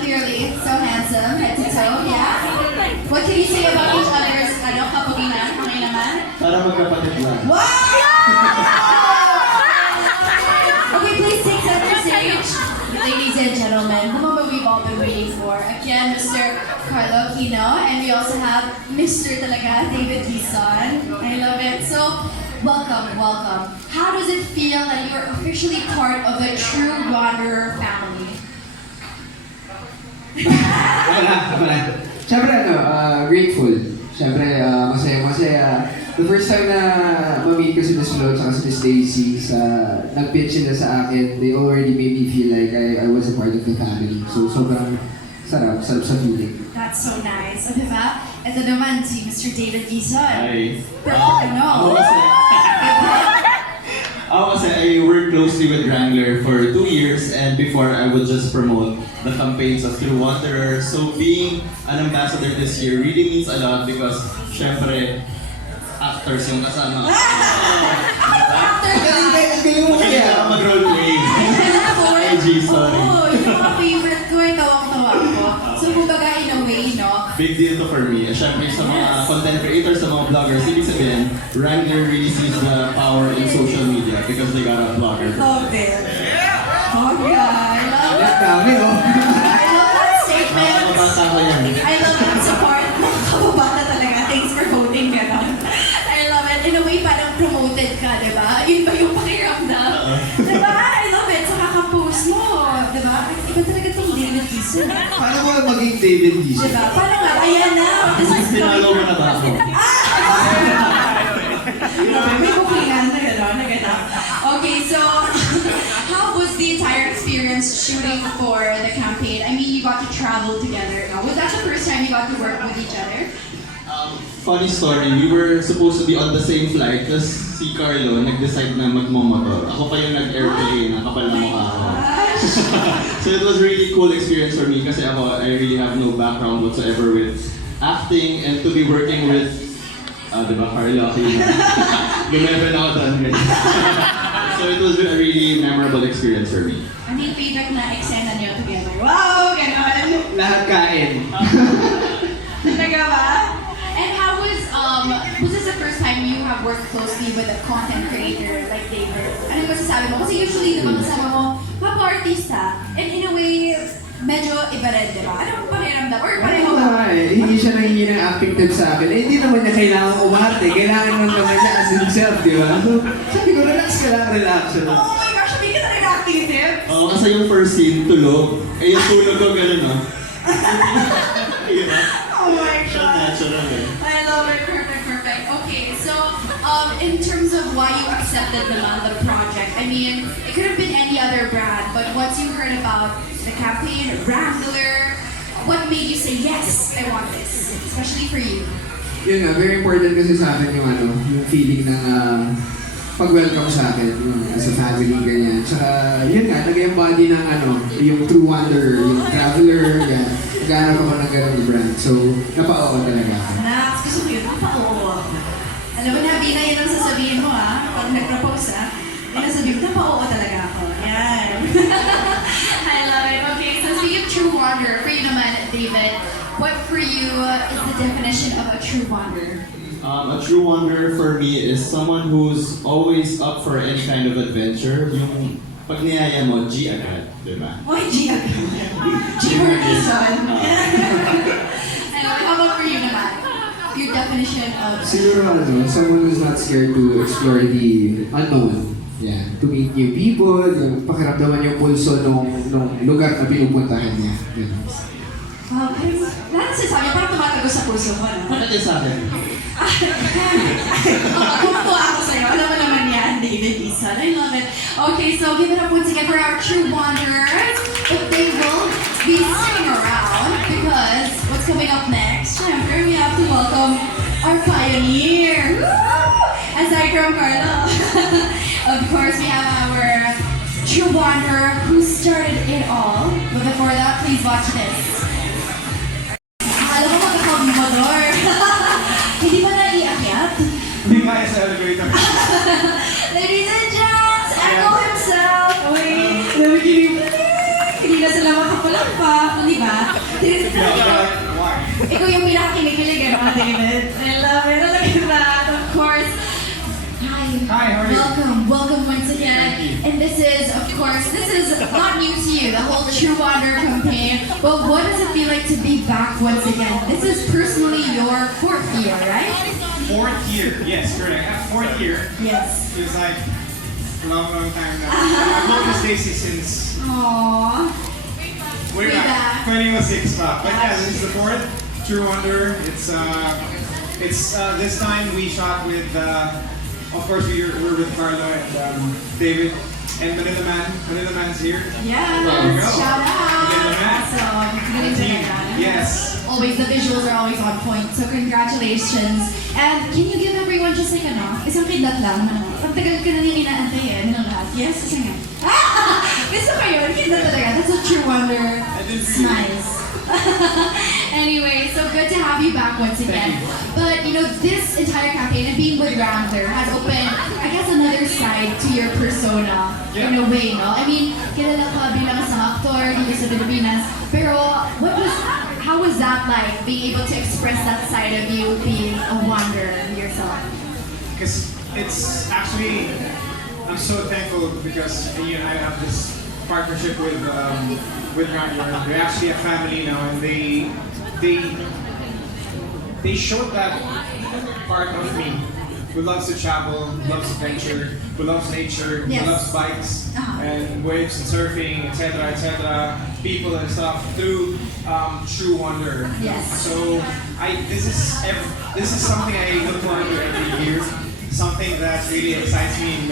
clearly. So handsome, head to toe, yeah? What can you say about each other's, kapuginan? Okay naman? Para magkapatid lang. Okay, please take center stage. Ladies and gentlemen, the moment we've all been waiting for. Again, Mr. Carlo Aquino, and we also have Mr. talaga, David Gison. I love it. So, welcome, welcome. How does it feel that you're officially part of the True Wanderer family? Wala. Siyempre, grateful. Siyempre, masaya. The first time na ma-meet ko si Miss Flo at si Miss Daisy sa nag-pitch sila sa akin, they already made me feel like I was a part of the family. So, sobrang sarap sa feeling. That's so nice. O diba? Ito naman si Mr. David Gison. Hi. Pero Ako kasi I worked closely with Wrangler for 2 years, and before I would just promote the campaigns of True Wanderer. So being an ambassador this year really means a lot because syempre actors yung kasama. Actor ka! Ang galing mo Magaling kaya. ako mag-roleplay. IG, sorry. Oo, yung mga favorite ko, tawang-tawa ko. So, kumbaga, in a way, no? Big deal to for me. Syempre sa mga content creators, sa mga vloggers, ibig sabihin, Wrangler really sees the power in social media because they got a blogger. Love it. Oh, yeah. I love Ang it. dami, oh. I love that statement. Makakabata ko yan. I love that support. Nakakababata talaga. Thanks for voting, gano'n. I love it. In a way, parang promoted ka, di ba? Yun ba yung pakiramdam? Di ba? I love it. Sa kakapost mo, di ba? Iba talaga itong David Gison. Paano mo maging David Gison? Di ba? Paano nga? Ayan na. This is Pinalo mo na ba ako? May buklingan na gano'n, na gano'n. Okay, so how was the entire experience shooting for the campaign? I mean, you got to travel together. Now, was that the first time you got to work with each other? Funny story, we were supposed to be on the same flight, tapos si Carlo nag-decide na magmomotor. Ako pa yung nag-airplane, nakapal na mukha ako. So it was really cool experience for me kasi ako, I really have no background whatsoever with acting, and to be working with, diba, Carlo Aquino. Lumebel ako doon. So it was a really memorable experience for me. Ano yung favorite na eksena niyo together? Wow, gano'n! Lahat kain. Talaga ba? And how was this the first time you have worked closely with a content creator like David? Ano yung masasabi mo? Kasi usually, di ba, kasama mo, papa-artista, and in a way, medyo iba rin, di ba? Ano ang pakiramdam? Or pareho ba? Hindi siya nangingi ng acting tips sa akin. Hindi naman niya kailangan umarte. Kailangan lang naman niya as himself, di ba? So, sabi ko, relax ka lang, relax. Oh my gosh, sabi ka talaga acting tips? Oo, kasi yung first scene, tulog. Eh, yung tulog ko gano'n, no? Oh my Siya God. natural eh. I love it. Perfect, perfect. Okay, so in terms of why you accepted the project, I mean, it could have been any other brand, but once you heard about the campaign, Wrangler, what made you say, yes, I want this, especially for you? Yun nga, very important kasi sa akin yung yung feeling ng pag-welcome sa akin, yung as a family, ganyan. Tsaka, yun nga, nag-embody ng yung True Wanderer, yung Traveler, yan. Naghanap ako ng ganong brand. So, napao ko talaga ako. Nax, gusto ko yun, napao. Alam mo na, Bina, yun ang sasabihin mo, ha? Pag nag-propose, ha? Yun ang sabihin mo, napao talaga ako. Yan. I love it. Okay, so speaking of True Wanderer, for you naman, David, what for you is the definition of a true wanderer? A true wanderer for me is someone who's always up for any kind of adventure. Yung pag niyaya mo, G agad, di ba? Oy, G agad. G for Gison. How about for you naman? Your definition of... Siguro someone who's not scared to explore the unknown. Yeah. To meet new people, yung pakiramdaman yung pulso nung lugar na pinupuntahan niya. Ganun. Wow, lahat sinasabi, parang tumatago sa puso mo, no? Bakit yun sa akin? Kumatuwa ako sa'yo. Alam mo naman yan, David Gison. I love it. Okay, so give it up once again for our true wanderers. But they will be sitting around because what's coming up next? Syempre, we have to welcome our pioneer. Woo! Aside from Carlo. Of course, we have our true wanderer who started it all. But before that, please watch this. Alam mo, magkakabimodor. Hindi ba naiakyat? Hindi kaya sa elevator. Ladies and gents, Echo himself. Uy, hindi na sila makapula. pa, di ba? Ikaw yung pinakakinikilig, ano, David? I love it. Look at that, of course. Hi. Hi, how are you? Welcome once again. And this is not new to you, the whole True Wonder campaign. But what does it feel like to be back once again? This is personally your 4th year, right? 4th year, yes, correct. 4th year. Yes. Feels like a long time now. I've known Miss Stacy since Aww. way back, 2006 back. But yeah, this is the 4th True Wonder. It's this time we shot with, of course we're with Carlo and David and Manila Man. Manila Man's here. Yeah, There we go. shout out. Manila Man. Awesome. Galing Team. talaga. Yes. Always, the visuals are always on point. So congratulations. And can you give everyone just like isang kidlat lang? Ang tagal ka na nila inaantay eh. Ano lahat? Yes, isa nga. Gusto ko yun. Kidlat talaga. That's a True Wonder. It's nice. Anyway, so good to have you back once again. But you know, this entire campaign and being with Rambler has opened, I guess, another side to your persona in a way, no? I mean, kilala ka bilang isang aktor dito sa Pilipinas. Pero how was that like, being able to express that side of you being a wanderer yourself? Because it's actually, I'm so thankful because I have this partnership with Wrangler. They're actually a family now, and they showed that part of me who loves to travel, who loves adventure, who loves nature, Yes. who loves bikes Uh-huh. and waves and surfing, etc., people and stuff through True Wonder. Yes. So this is something I look forward to every year. Something that really excites me,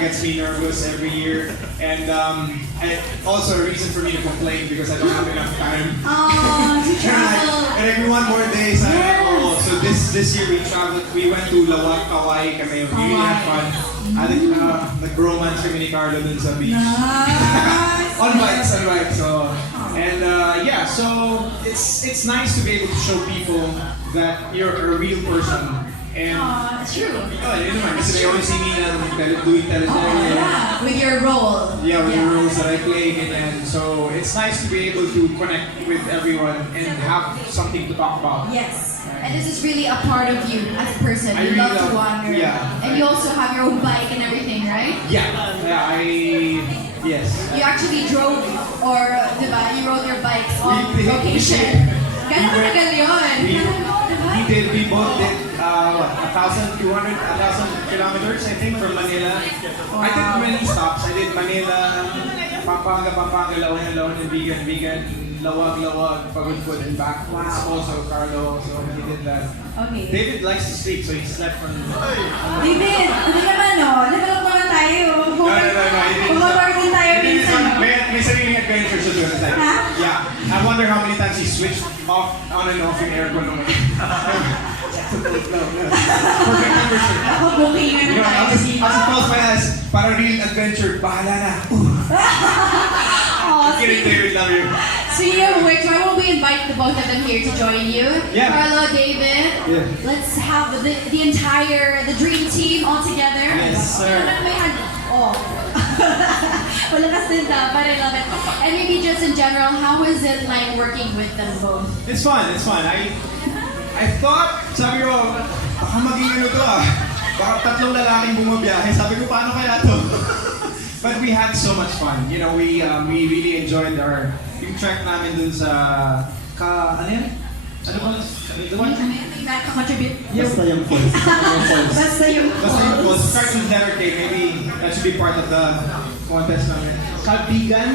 gets me nervous every year, and also a reason for me to complain because I don't have enough time. Oh, to travel. And every one more day, so, Yes. so this year we traveled. We went to Lawag, Kauai, kami. We really had fun. Nag-bromance kami ni Carlo dun sa beach. Nice. On bikes. So and so it's nice to be able to show people that you're a real person. And True. yun naman, kasi they always see me doing teleserye. Yeah, with your role. Yeah, with the roles that I play, and so it's nice to be able to connect with everyone and have something to talk about. Yes. And this is really a part of you as a person. I You really love to love- wander. yeah. And you also have your own bike and everything, right? Yes. You actually drove or, diba, you rode your bikes on We location. Gano'n went- katagal yun? Diba? We both did 1,000 kilometers, I think, from Manila. I did many stops. I did Manila, Pampanga, Laon, and Vegan, Lawag, Pagudpud, and back. Wow. Also Carlo, so he did that. Okay. David likes to sleep, so he slept from. David, hindi naman develop naman tayo. No. Bumabag din tayo minsan, no? May sariling adventure siya doon. Like, Huh? yeah. I wonder how many times he switched on and off yung aircon naman. Perfect membership. Ako, booking na You know, tayo as dito. close my eyes, para real adventure, bahala na. Oh, Kidding, David, love you. speaking of which, why won't we invite the both of them here to join you? Yeah. Carlo, David. Yeah. Let's have the dream team all together. Yes, sir. May hand. Oh. Malakas din dapat. I love it. And maybe just in general, how is it like working with them both? It's fun. I thought, sabi ko, baka maging ano to ah. Baka tatlong lalaking bumabiyahe. Sabi ko, paano kaya to? But we had so much fun. You know, we really enjoyed yung trek namin dun sa, ano yan? Ano ba? The one? May contribute. Basta yung falls. Basta yung Basta yung well, starts with letter K. Maybe that should be part of the contest namin. Kabigan.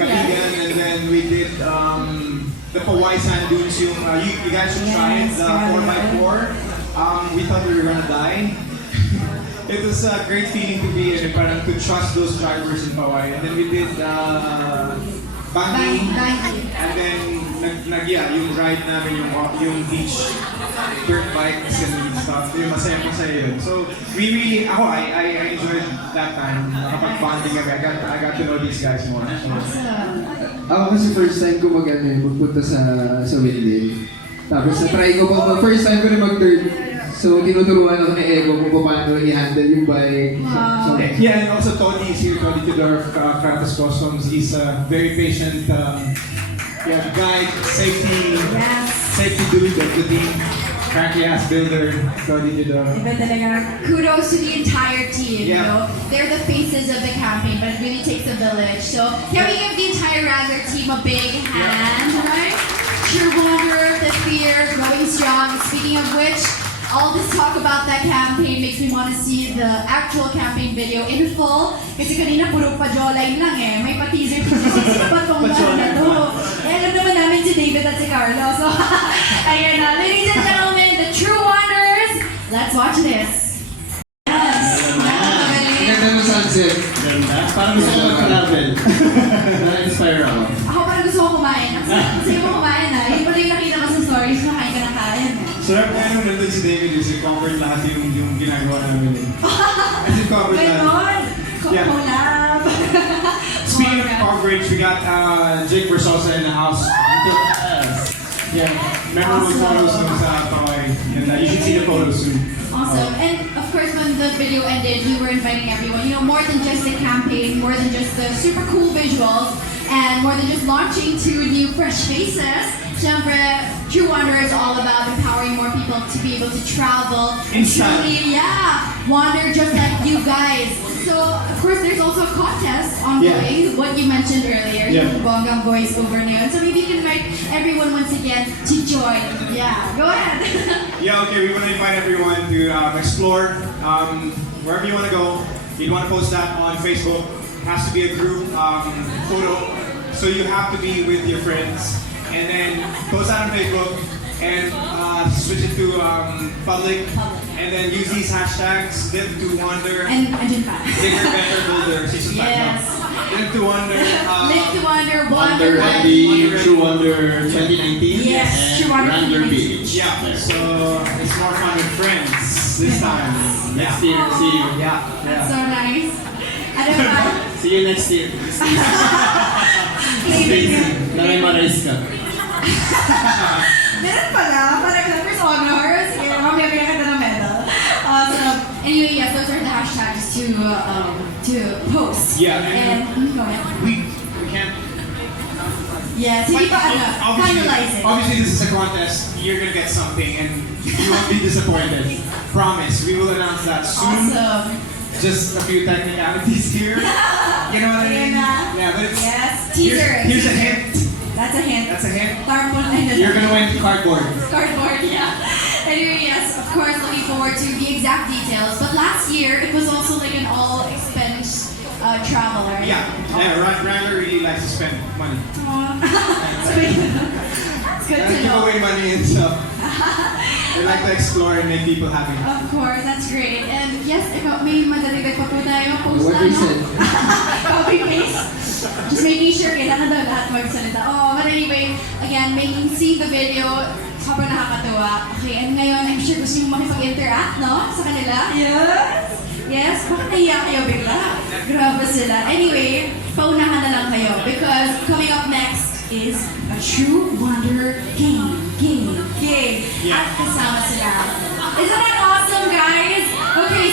And then we did the Powai Sand Dunes. You guys should try it. The 4x4. We thought we were gonna die. It was a great feeling to be in, parang to trust those drivers in Powai. And then we did banging. And then yung ride namin yung beach dirt bikes and stuff. Yung masaya yun. So I enjoyed that time. Nakapag-bonding kami. I got to know these guys more. So, Ako kasi first time ko magpunta sa Windmill. Tapos na-try ko pa, first time ko rin mag-third So, tinuturuan ako ni Ego kung paano i-handle yung bike. Wow. So, Yeah, and also Tony is here, Tony Tudor of Kratos Customs. He's a very patient guide, safety dude of the team. Cranky ass builder, Tony Tudor. Iba talaga. Kudos to the entire team, you Yeah. know. They're the faces of the campaign, but it really takes a village. So can we give the entire Razzler team a big hand, right? True Wonder, the fear, going strong. Speaking of which, all this talk about that campaign makes me want to see the actual campaign video in full. Kasi kanina puro pa-jawline lang eh. May pa-teaser. Sino ba tong ano na to? Eh, alam naman namin si David at si Carlo. So, ayan na. Ladies and gentlemen, the True Wonders. Let's watch this. Yes. ang ganda ng sunset. Ganda. Parang gusto ko mag-travel. Na-inspire ako. Ako parang gusto ko kumain. Kasi mo kumain na. Yun pala yung nakita ko sa stories. Nakain ka ng kain. Sarap nga nung nandun si David, kasi covered lahat yung ginagawa namin. Kasi covered lahat. Ganon. Yeah. Collab. Speaking of coverage, we got Jake Versosa in the house. Yeah, memorable Awesome. photos nung sa Toy. And you should see the photos soon. Awesome. And of course, when the video ended, we were inviting everyone. You know, more than just the campaign, more than just the super cool visuals, and more than just launching two new fresh faces. Siyempre, True Wonder is all about empowering more people to be able to travel. And Inside. truly, wander just like you guys. So, of course, there's also a contest ongoing, what you mentioned earlier, Yeah. yung Bonggang Boys over na yun. So maybe you can invite everyone once again to join. Yeah, go ahead. Yeah, okay, we want to invite everyone to explore wherever you want to go. You want to post that on Facebook. Has to be a group photo. So you have to be with your friends. And then post that on Facebook and switch it to public. And then use these hashtags, Live to Wonder, And andyan pa. Bigger, Better, Bolder. Season 5 Yes. Live to Wonder. Live to Wonder, Wonder Ready, True Wonder 2019. Yes, and True Wonder Wonder 2019. Beach. Yeah, so it's more fun with friends this time. Next year, see you. Yeah. That's so nice. Ano ba? See you next year. Stacy, na-memorize ka. Meron pala, parang first honor. Sige, mamaya bigyan ka ng medal. Awesome. Anyway, yes, those are the hashtags to post. Yeah, And, go ahead. We can't. Yes, hindi pa ano, finalize it. Obviously, this is a contest. You're gonna get something, and you won't be disappointed. Promise. We will announce that soon. Awesome. Just a few technicalities here. You know what I mean? Ayan na. Yeah, but it's, Yes, teaser. Here's a hint. That's a hint. That's a hint. Tarpon and You're gonna win cardboard. cardboard, yeah. Anyway, yes, of course, looking forward to the exact details. But last year, it was also like an all-expense travel, right? Yeah. Ryder really likes to spend money. Aw. That's good to Give know. away money and stuff. They like to explore and make people happy. Of course, that's great. And yes, ikaw, may madadagdag pa po tayo. Post What we said. Copy paste. Just making sure kailangan daw lahat magsalita. Oh, but anyway, again, seeing the video, sobrang nakakatuwa. Okay, and ngayon, I'm sure gusto nyo makipag-interact, no? Sa kanila. Yes. Yes, bakit naiyak kayo bigla? Grabe sila. Anyway, paunahan na lang kayo because coming up next is a True Wonder game. Yeah. At kasama sila. Isn't that awesome, guys? Okay.